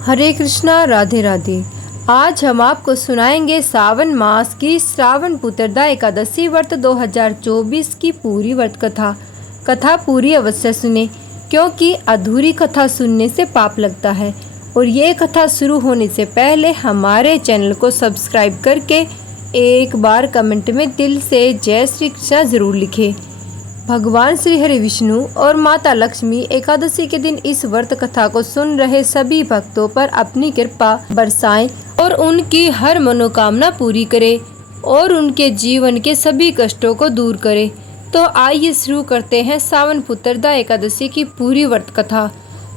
हरे कृष्णा, राधे राधे। आज हम आपको सुनाएंगे सावन मास की श्रावण पुत्रदा एकादशी व्रत 2024 की पूरी व्रत कथा। कथा पूरी अवश्य सुने, क्योंकि अधूरी कथा सुनने से पाप लगता है। और ये कथा शुरू होने से पहले हमारे चैनल को सब्सक्राइब करके एक बार कमेंट में दिल से जय श्री कृष्णा जरूर लिखें। भगवान श्री हरि विष्णु और माता लक्ष्मी एकादशी के दिन इस व्रत कथा को सुन रहे सभी भक्तों पर अपनी कृपा बरसाएं और उनकी हर मनोकामना पूरी करे और उनके जीवन के सभी कष्टों को दूर करे। तो आइए शुरू करते हैं सावन पुत्रदा एकादशी की पूरी व्रत कथा।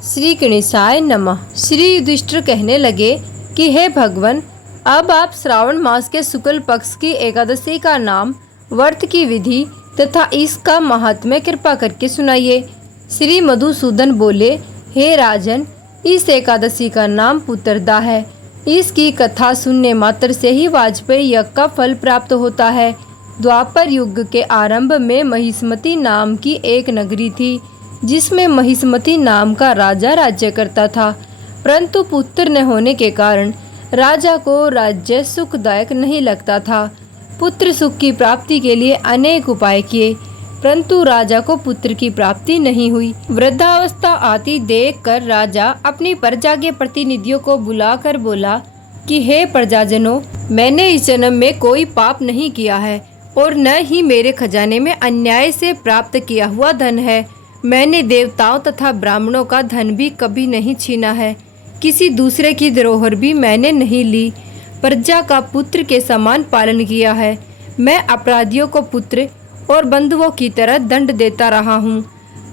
श्री गणेशाय नमः। श्री युधिष्ठिर कहने लगे कि हे भगवान, अब आप श्रावण मास के शुक्ल पक्ष की एकादशी का नाम, व्रत की विधि तथा इसका महात्म्य कृपा करके सुनाइए। श्री मधुसूदन बोले, हे राजन, इस एकादशी का नाम पुत्रदा है। इसकी कथा सुनने मात्र से ही वाजपेयी यज्ञ का फल प्राप्त होता है। द्वापर युग के आरंभ में महिष्मती नाम की एक नगरी थी, जिसमें महिष्मती नाम का राजा राज्य करता था। परंतु पुत्र न होने के कारण राजा को राज्य सुखदायक नहीं लगता था। पुत्र सुख की प्राप्ति के लिए अनेक उपाय किए, परंतु राजा को पुत्र की प्राप्ति नहीं हुई। वृद्धावस्था आती देखकर राजा अपनी प्रजा के प्रतिनिधियों को बुलाकर बोला कि हे प्रजाजनों, मैंने इस जन्म में कोई पाप नहीं किया है और न ही मेरे खजाने में अन्याय से प्राप्त किया हुआ धन है। मैंने देवताओं तथा ब्राह्मणों का धन भी कभी नहीं छीना है। किसी दूसरे की धरोहर भी मैंने नहीं ली। प्रजा का पुत्र के समान पालन किया है। मैं अपराधियों को पुत्र और बंधुओं की तरह दंड देता रहा हूँ।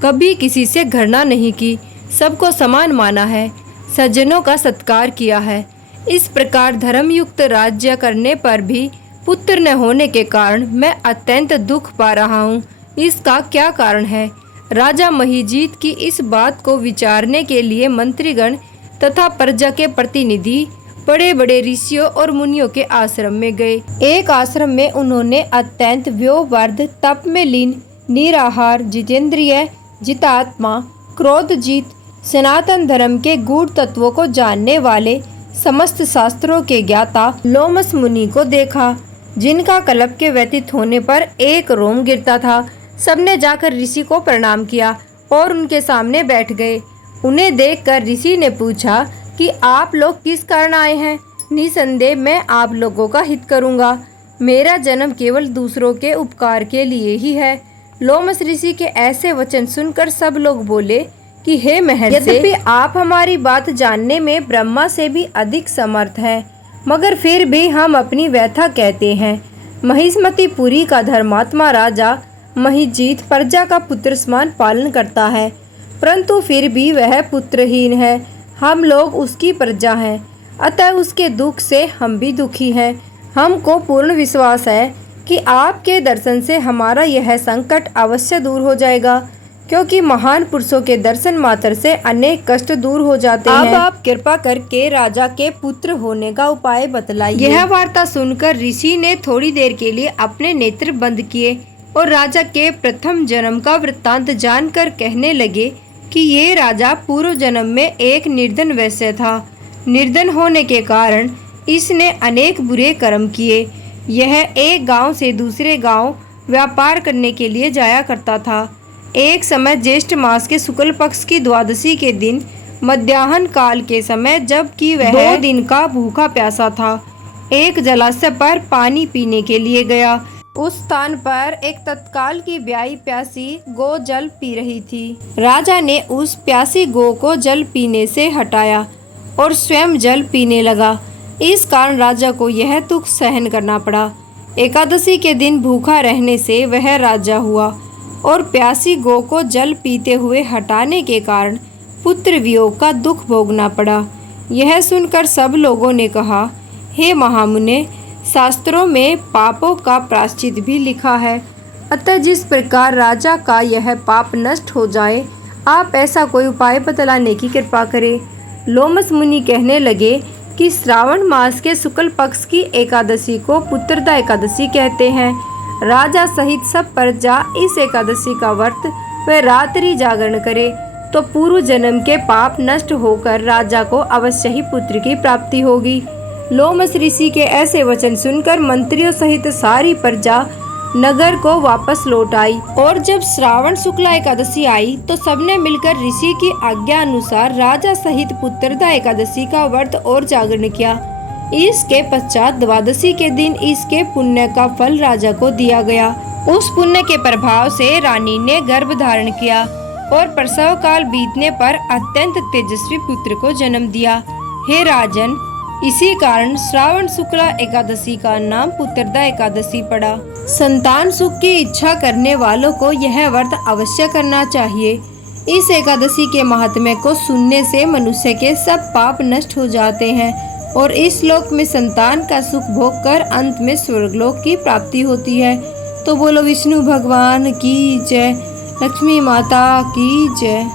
कभी किसी से घृणा नहीं की, सबको समान माना है, सज्जनों का सत्कार किया है। इस प्रकार धर्मयुक्त राज्य करने पर भी पुत्र न होने के कारण मैं अत्यंत दुख पा रहा हूँ। इसका क्या कारण है? राजा महिजीत की इस बात को विचारने के लिए मंत्रीगण तथा प्रजा के प्रतिनिधि बड़े बड़े ऋषियों और मुनियों के आश्रम में गए। एक आश्रम में उन्होंने अत्यंत व्योवर्ध तप में लीन, निराहार, जितेंद्रिय, जितात्मा, क्रोधजीत, सनातन धर्म के गूढ़ तत्वों को जानने वाले, समस्त शास्त्रों के ज्ञाता लोमस मुनि को देखा, जिनका कल्प के व्यतीत होने पर एक रोम गिरता था। सबने जाकर ऋषि को प्रणाम किया और उनके सामने बैठ गए। उन्हें देखकर ऋषि ने पूछा कि आप लोग किस कारण आए हैं? निसंदेह मैं आप लोगों का हित करूंगा। मेरा जन्म केवल दूसरों के उपकार के लिए ही है। लोमस ऋषि के ऐसे वचन सुनकर सब लोग बोले कि हे महर्षि, यद्यपि आप हमारी बात जानने में ब्रह्मा से भी अधिक समर्थ हैं, मगर फिर भी हम अपनी व्यथा कहते हैं। महिष्मतीपुरी का धर्मात्मा राजा महिजीत प्रजा का पुत्र समान पालन करता है, परंतु फिर भी वह पुत्रहीन है। हम लोग उसकी प्रजा हैं, अतः उसके दुख से हम भी दुखी हैं। हमको पूर्ण विश्वास है कि आपके दर्शन से हमारा यह संकट अवश्य दूर हो जाएगा, क्योंकि महान पुरुषों के दर्शन मात्र से अनेक कष्ट दूर हो जाते हैं। अब आप कृपा करके राजा के पुत्र होने का उपाय बतलाइए। यह वार्ता सुनकर ऋषि ने थोड़ी देर के लिए अपने नेत्र बंद किए और राजा के प्रथम जन्म का वृत्तांत जानकर कहने लगे कि ये राजा पूर्व जन्म में एक निर्धन वैश्य था। निर्धन होने के कारण इसने अनेक बुरे कर्म किए। यह एक गांव से दूसरे गांव व्यापार करने के लिए जाया करता था। एक समय ज्येष्ठ मास के शुक्ल पक्ष की द्वादशी के दिन मध्याह्न काल के समय, जबकि वह 2 दिन का भूखा प्यासा था, एक जलाशय पर पानी पीने के लिए गया। उस स्थान पर एक तत्काल की ब्याई प्यासी गो जल पी रही थी। राजा ने उस प्यासी गो को जल पीने से हटाया और स्वयं जल पीने लगा। इस कारण राजा को यह दुख सहन करना पड़ा। एकादशी के दिन भूखा रहने से वह राजा हुआ और प्यासी गो को जल पीते हुए हटाने के कारण पुत्र वियोग का दुख भोगना पड़ा। यह सुनकर सब लोगों ने कहा, हे महामुने, शास्त्रों में पापों का प्रायश्चित भी लिखा है, अतः जिस प्रकार राजा का यह पाप नष्ट हो जाए, आप ऐसा कोई उपाय बतलाने की कृपा करें। लोमस मुनि कहने लगे कि श्रावण मास के शुक्ल पक्ष की एकादशी को पुत्रदा एकादशी कहते हैं। राजा सहित सब प्रजा इस एकादशी का व्रत व रात्रि जागरण करे। तो पूर्व जन्म के पाप नष्ट होकर राजा को अवश्य ही पुत्र की प्राप्ति होगी। लोमस ऋषि के ऐसे वचन सुनकर मंत्रियों सहित सारी प्रजा नगर को वापस लौट आई और जब श्रावण शुक्ला एकादशी आई तो सबने मिलकर ऋषि की आज्ञा अनुसार राजा सहित पुत्रदा एकादशी का व्रत और जागरण किया। इसके पश्चात द्वादशी के दिन इसके पुण्य का फल राजा को दिया गया। उस पुण्य के प्रभाव से रानी ने गर्भ धारण किया और प्रसव काल बीतने पर अत्यंत तेजस्वी पुत्र को जन्म दिया। हे राजन, इसी कारण श्रावण शुक्ला एकादशी का नाम पुत्रदा एकादशी पड़ा। संतान सुख की इच्छा करने वालों को यह व्रत अवश्य करना चाहिए। इस एकादशी के महात्म्य को सुनने से मनुष्य के सब पाप नष्ट हो जाते हैं और इस लोक में संतान का सुख भोग कर अंत में स्वर्गलोक की प्राप्ति होती है। तो बोलो विष्णु भगवान की जय, लक्ष्मी माता की जय।